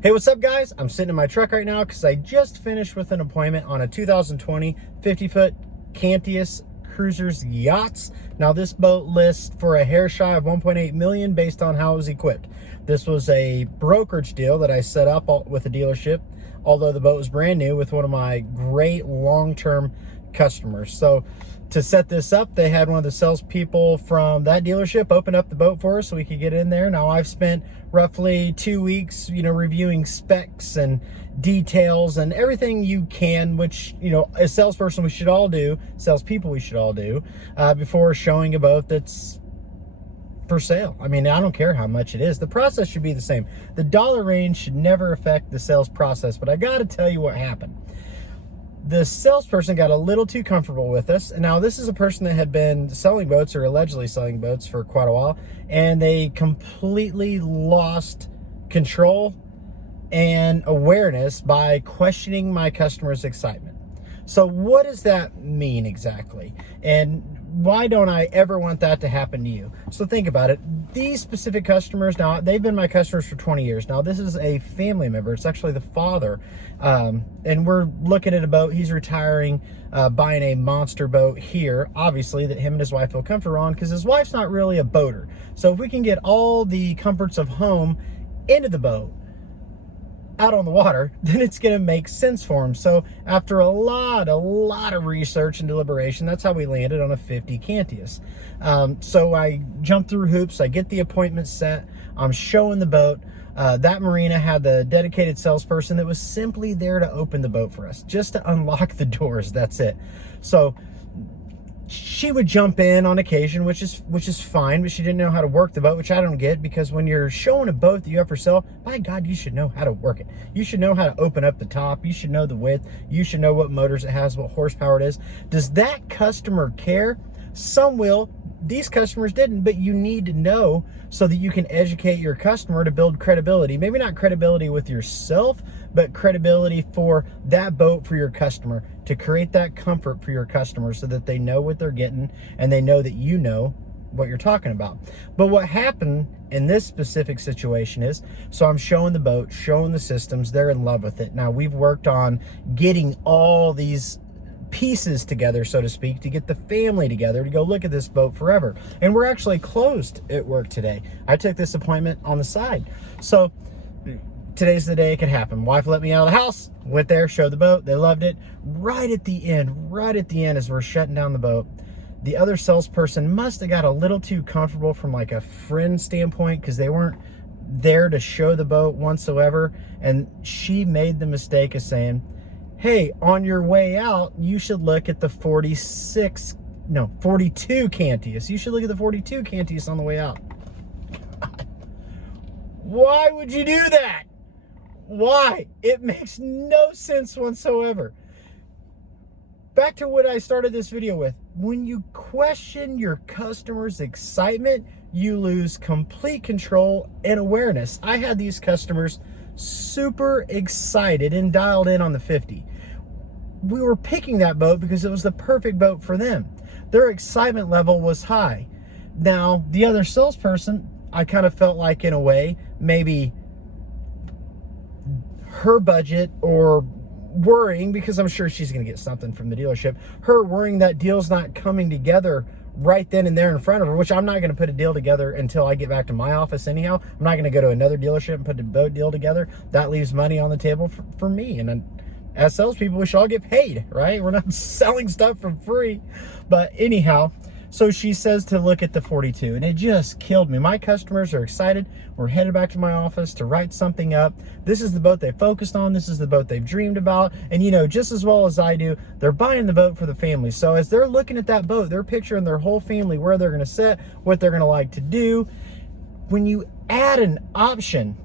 Hey, what's up, guys? I'm sitting in my truck right now because I just finished with an appointment on a 2020 50-foot Cantius Cruisers Yachts. Now, this boat lists for a hair shy of 1.8 million based on how it was equipped. This was a brokerage deal that I set up with a dealership, although the boat was brand new, with one of my great long-term customers. So to set this up, they had one of the salespeople from that dealership open up the boat for us so we could get in there. Now, I've spent roughly 2 weeks, reviewing specs and details and everything you can, which, as salesperson we should all do, salespeople we should all do, before showing a boat that's for sale. I mean, I don't care how much it is. The process should be the same. The dollar range should never affect the sales process, but I got to tell you what happened. The salesperson got a little too comfortable with us. And now this is a person that had been selling boats, or allegedly selling boats, for quite a while, and they completely lost control and awareness by questioning my customer's excitement. So what does that mean exactly? And why don't I ever want that to happen to you? So think about it. These specific customers, now, they've been my customers for 20 years. Now, this is a family member. It's actually the father. And we're looking at a boat. He's retiring, buying a monster boat here, obviously, that him and his wife feel comfortable on, because his wife's not really a boater. So if we can get all the comforts of home into the boat, out on the water, then it's going to make sense for him. So after a lot of research and deliberation, that's how we landed on a 50 Cantius. So I jump through hoops. I get the appointment set. I'm showing the boat. That marina had the dedicated salesperson that was simply there to open the boat for us, just to unlock the doors. That's it. So she would jump in on occasion, which is fine, but she didn't know how to work the boat, which I don't get, because when you're showing a boat that you have for sale, by God, you should know how to work it. You should know how to open up the top. You should know the width. You should know what motors it has, what horsepower it is. Does that customer care? Some will. These customers didn't, but you need to know so that you can educate your customer to build credibility. Maybe not credibility with yourself, but credibility for that boat for your customer, to create that comfort for your customer so that they know what they're getting and they know that you know what you're talking about. But what happened in this specific situation is, so I'm showing the boat, showing the systems, they're in love with it. Now, we've worked on getting all these pieces together, so to speak, to get the family together to go look at this boat forever. And we're actually closed at work today. I took this appointment on the side. So today's the day it could happen. Wife let me out of the house, went there, showed the boat. They loved it. Right at the end, as we're shutting down the boat, the other salesperson must have got a little too comfortable from like a friend standpoint, because they weren't there to show the boat whatsoever. And she made the mistake of saying, hey, on your way out, you should look at the 42 Cantius. You should look at the 42 Cantius on the way out. Why would you do that? Why? It makes no sense whatsoever. Back to what I started this video with. When you question your customer's excitement, you lose complete control and awareness. I had these customers super excited and dialed in on the 50. We were picking that boat because it was the perfect boat for them. Their excitement level was high. Now, the other salesperson, I kind of felt like, in a way, maybe her budget, or worrying, because I'm sure she's going to get something from the dealership, her worrying that deal's not coming together right then and there in front of her, which I'm not going to put a deal together until I get back to my office anyhow. I'm not going to go to another dealership and put a boat deal together. That leaves money on the table for me. And as salespeople, we should all get paid, right? We're not selling stuff for free. But anyhow, so she says to look at the 42, and it just killed me. My customers are excited. We're headed back to my office to write something up. This is the boat they focused on. This is the boat they've dreamed about. And, just as well as I do, they're buying the boat for the family. So as they're looking at that boat, they're picturing their whole family, where they're going to sit, what they're going to like to do. When you add an option,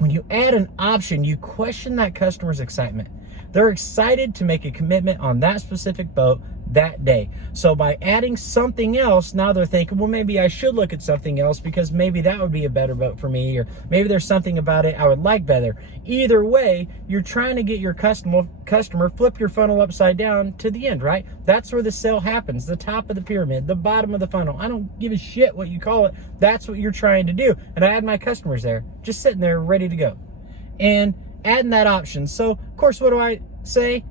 you question that customer's excitement. They're excited to make a commitment on that specific boat that day. So by adding something else, now they're thinking, well, maybe I should look at something else, because maybe that would be a better boat for me, or maybe there's something about it I would like better. Either way, you're trying to get your customer flip your funnel upside down to the end, right? That's where the sale happens, the top of the pyramid, the bottom of the funnel. I don't give a shit what you call it. That's what you're trying to do. And I had my customers there, just sitting there ready to go. and adding that option. So, of course, what do I say?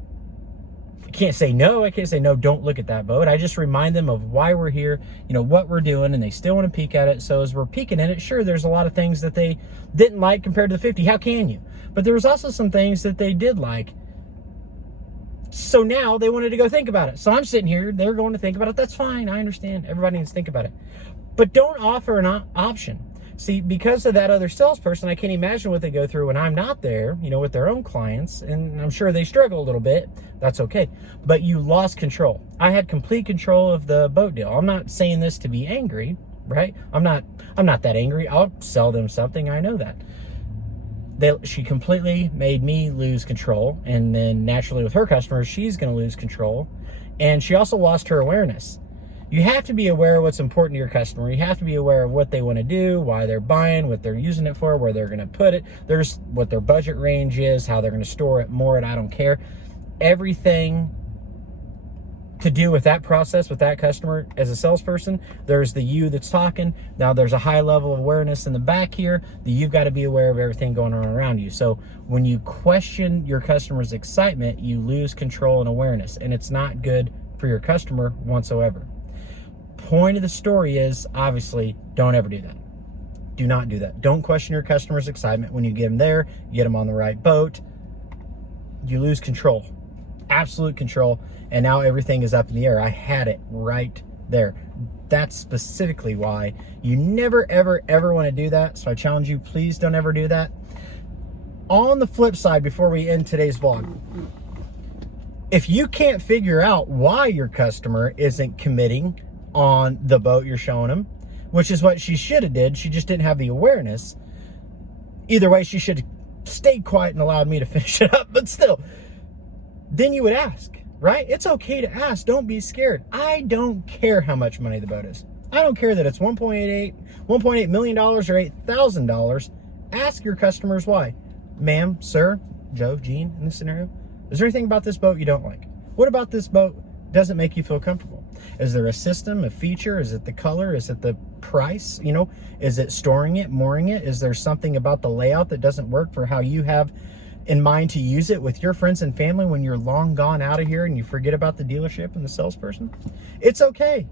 I can't say no. I can't say no, don't look at that boat. I just remind them of why we're here, you know, what we're doing, and they still want to peek at it. So as we're peeking in it, sure, there's a lot of things that they didn't like compared to the 50. How can you? But there was also some things that they did like. So now they wanted to go think about it. So I'm sitting here, they're going to think about it. That's fine. I understand. Everybody needs to think about it. But don't offer an option. See, because of that other salesperson, I can't imagine what they go through when I'm not there, you know, with their own clients. And I'm sure they struggle a little bit. That's okay. But you lost control. I had complete control of the boat deal. I'm not saying this to be angry, right? I'm not that angry. I'll sell them something. I know that. She completely made me lose control. And then naturally with her customers, she's going to lose control. And she also lost her awareness. You have to be aware of what's important to your customer. You have to be aware of what they want to do, why they're buying, what they're using it for, where they're going to put it. There's what their budget range is, how they're going to store it, more it, I don't care. Everything to do with that process, with that customer as a salesperson, there's the you that's talking. Now there's a high level of awareness in the back here that you've got to be aware of everything going on around you. So when you question your customer's excitement, you lose control and awareness, and it's not good for your customer whatsoever. Point of the story is, obviously, don't ever do that. Do not do that. Don't question your customer's excitement. When you get them there, you get them on the right boat, you lose control, absolute control, and now everything is up in the air. I had it right there. That's specifically why you never, ever, ever want to do that. So I challenge you, please don't ever do that. On the flip side, before we end today's vlog, if you can't figure out why your customer isn't committing on the boat you're showing them, which is what she should have did, she just didn't have the awareness. Either way, she should have stayed quiet and allowed me to finish it up, but still, then you would ask, right? It's okay to ask. Don't be scared. I don't care how much money the boat is. I don't care that it's $1.8 million or $8,000. Ask your customers why. Ma'am, sir, Joe, Gene, in this scenario, is there anything about this boat you don't like? What about this boat doesn't make you feel comfortable? Is there a system, a feature? Is it the color? Is it the price? You know, is it storing it, mooring it? Is there something about the layout that doesn't work for how you have in mind to use it with your friends and family when you're long gone out of here and you forget about the dealership and the salesperson? It's okay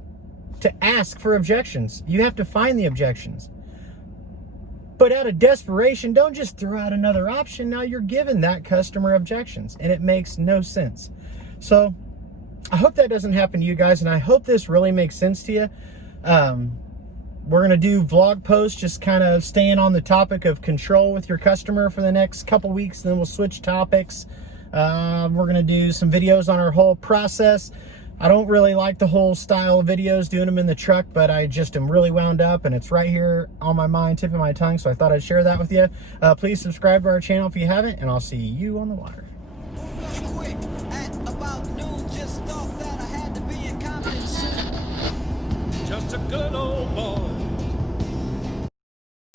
to ask for objections. You have to find the objections. But out of desperation, don't just throw out another option. Now you're giving that customer objections, and it makes no sense. So I hope that doesn't happen to you guys, and I hope this really makes sense to you. We're going to do vlog posts, just kind of staying on the topic of control with your customer for the next couple weeks, then we'll switch topics. We're going to do some videos on our whole process. I don't really like the whole style of videos, doing them in the truck, but I just am really wound up, and it's right here on my mind, tip of my tongue, so I thought I'd share that with you. Please subscribe to our channel if you haven't, and I'll see you on the water. Just a good old boy.